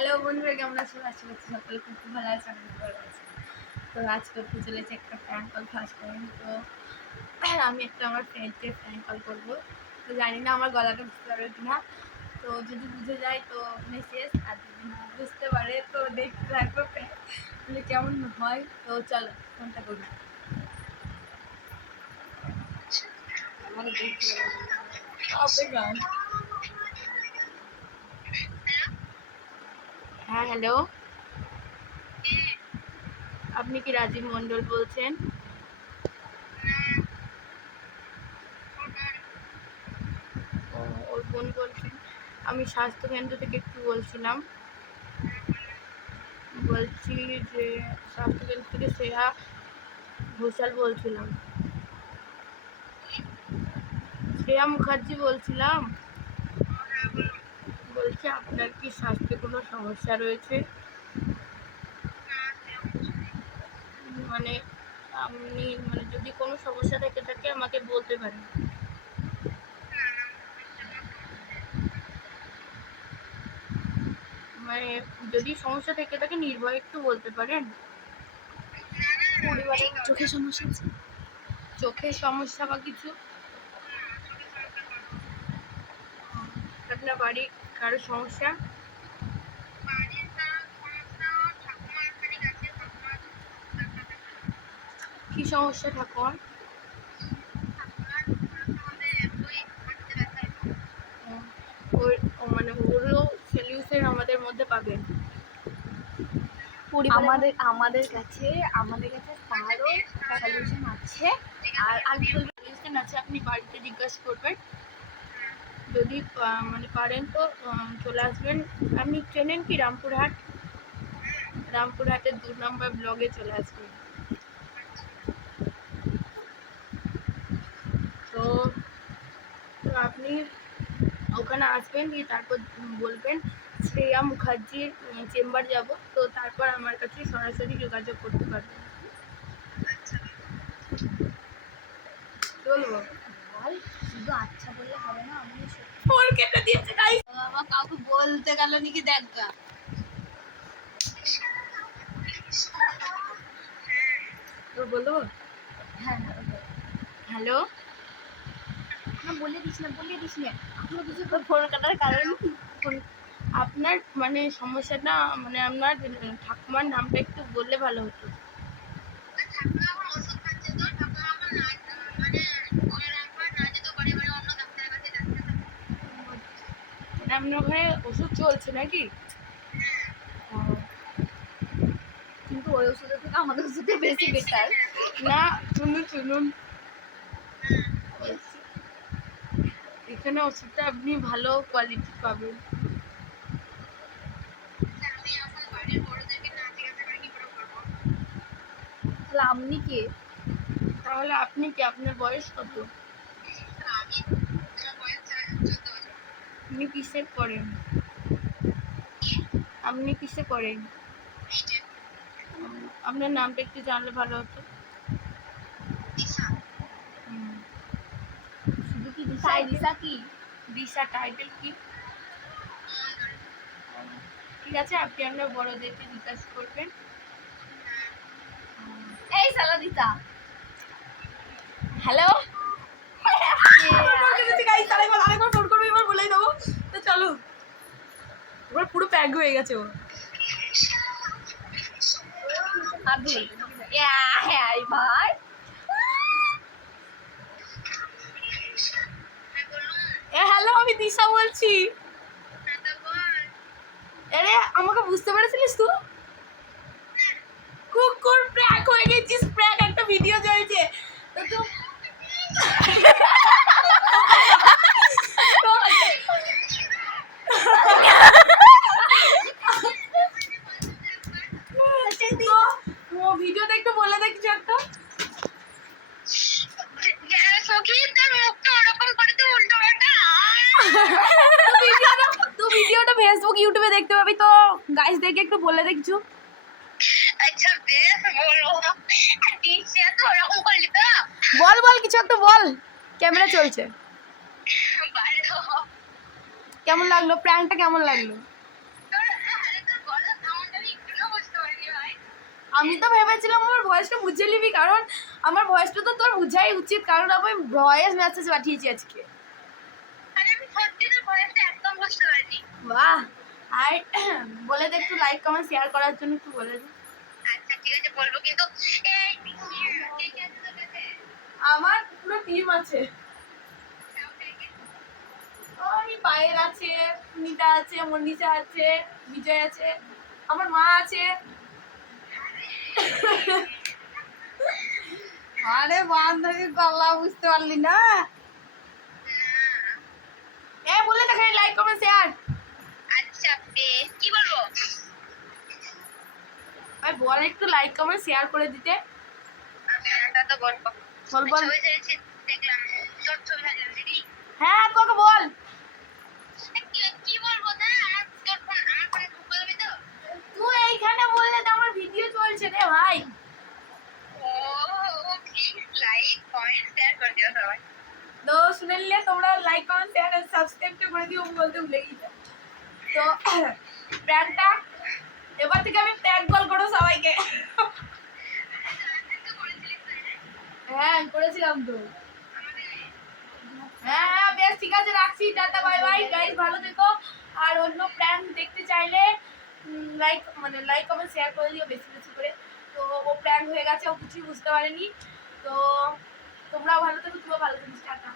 Hello বন্ধুরা, কেমন আছো? আশা করছি সকলে খুব ভালো আছে, আমি ভালো আছি। তো আজ করতে চলেছে একটা প্র্যাঙ্ক কল ফার্স্ট টাইম। তো আমি আমার ফ্রেন্ডকে প্র্যাঙ্ক কল করবো। তো জানি না আমার গলাটা বুঝতে পারবে কিনা। তো যদি বুঝে যায় তো মেসেজ, আর যদি না বুঝতে পারে তো দেখতে থাকবো প্র্যাঙ্ক কেমন হয়। তো চলো ফোনটা করি। আমাকে দেখতে গান। হ্যাঁ, হ্যালো, আপনি কি রাজীব মণ্ডল বলছেন? ওর বোন বলছেন। আমি স্বাস্থ্যকেন্দ্র থেকে একটু বলছিলাম। বলছি যে স্বাস্থ্যকেন্দ্র থেকে শ্রেয়া ঘোষাল বলছিলাম। শ্রেয়া মুখার্জি বলছিলাম। বলছি আপনার কি স্বাস্থ্যে কোনো সমস্যা রয়েছে? মানে আপনি যদি কোনো সমস্যা থেকে থাকে আমাকে বলতে পারেন। মানে যদি সমস্যা থেকে থাকে নির্ভয়ে একটু বলতে পারেন। পরিবারের চোখের সমস্যা আছে, চোখের সমস্যা বা কিছু? আপনার বাড়ি কারো সমস্যা? কি সমস্যা ঠাকুর? মানে ওরও সলিউশন আমাদের মধ্যে পাবেন। আমাদের কাছে তারও সলিউশন আছে। আর আরেকটু সলিউশন আছে, আপনি বাড়িতে জিজ্ঞাসা করবেন। যদি পারেন তো চলে আসবেন। আপনি চেনেন কি রামপুরহাট? রামপুরহাটের 2 নম্বর ব্লগে চলে আসবেন। তো আপনি ওখানে আসবেন, দিয়ে তারপর বলবেন শ্রেয়া মুখার্জির চেম্বার যাব। তো তারপর আমার কাছে সরাসরি যোগাযোগ করতে পারবেন। চলবো? শুধু আচ্ছা বললে হবে না, আমি ফোন কেটে দিয়েছে গাইস। বাবা কাউকে বলতে গেল নাকি দেখা। তো বলো। হ্যাঁ হ্যালো, না, বলে দিস না এখনো কিছু ফোন কাটার কারণ আপনার সমস্যাটা আপনার ঠাকুমার নামটা একটু বললে ভালো হতো। আপনার ওখানে ওষুধ চলছে নাকি? কিন্তু ওই ওষুধের থেকে আমাদের ওষুধে বেশি বেটার। না, শুনুন, এখানে ওষুধটা আপনি ভালো কোয়ালিটি পাবেন। তাহলে আপনি কে? তাহলে আপনি কি? আপনার বয়স কত? আপনি কিসে করেন? আপনার নামটা একটু জানলে ভালো হতো। শুধু কি দিশা কি? দিশা টাইটেল কি? ঠিক আছে, আপনি আপনার বড়দেরকে জিজ্ঞাসা করবেন। এই শালা দিশা। হ্যালো, আরেকবার ফোন করবো, এবার বলেই দেবো। তো চলো, এবার পুরো প্যাক হয়ে গেছে ও। ভাই হ্যালো, আমি দিশা বলছি। আরে আমাকে বুঝতে পেরেছিলিস তুই? কুকুর প্র্যাঙ্ক হয়ে গেছিস। প্র্যাঙ্ক একটা ভিডিও চলছে। তো তুই ভিডিওটা একটু বলে দে কিছু একটা। তুই ভিডিওটা ফেসবুক ইউটিউবে দেখতে পাবি, তো গাইসদেরকে একটু বলে দে কিছু। আচ্ছা বেশ বলো, তো ওরকম করলি তো? বল কিছু একটা বল, ক্যামেরা চলছে। কেমন লাগলো প্র্যাঙ্কটা? কেমন লাগলো? আমি তো ভেবেছিলাম আমার ভয়েসটা বুঝে নিবি, কারণ আমার ভয়েসটা তো তোর বুঝাই উচিত, কারণ আমি ভয়েস মেসেজ পাঠিয়েছি আজকে। আরে আমি সত্যি তোর ভয়েসটা একদম বুঝতে পারিনি। বাহ, আর বলে দে একটু লাইক কমেন্ট শেয়ার করার জন্য একটু বলে দে। আচ্ছা ঠিক আছে বলবো, কিন্তু এই কে কে আছে তোর কাছে? আমার পুরো টিম আছে, ওই পায়েল আছে, সুনিতা আছে, মনীষা আছে, বিজয় আছে, আমার মা আছে। আরে বান্ধবী গলা বুঝতে পারলি না? এ বলে দেখাই লাইক কমেন্ট শেয়ার। আচ্ছা বেশ, কি বলবো? ভাই বল একটু লাইক কমেন্ট শেয়ার করে দিতে। তা তো বলবো। বল বল। ছবি ছেড়েছি, দেখলাম তোর ছবি লাগলাম দিদি। হ্যাঁ তোকে বল। কি বলবো না, তোর ফোন আমার ফোনে ঢুকে যাবি তো? তুই এইখানে বললে তো আমার ভিডিও চলছে রে ভাই। ও প্লিজ লাইক কমেন্ট শেয়ার করে দিও সবাই। তো শুনে নিলে তোমরা লাইক কমেন্ট শেয়ার আর সাবস্ক্রাইবটা করে দিও, বলতে ভুলে গেছি। তো প্র্যাঙ্কটা এবার থেকে আমি প্র্যাঙ্ক কল করো সবাইকে। হ্যাঁ করেছিলাম তো। হ্যাঁ হ্যাঁ বেশ ঠিক আছে, রাখছি, টাটা বাই বাই গাইস, ভালো থেকো। আর অন্য প্ল্যান দেখতে চাইলে লাইক কমেন্ট শেয়ার করে দিও বেশি বেশি করে। তো ও প্ল্যান হয়ে গেছে, ও কিছুই বুঝতে পারেনি। তো তোমরাও ভালো থেকো, তুইও ভালো থাকিস, টাটা।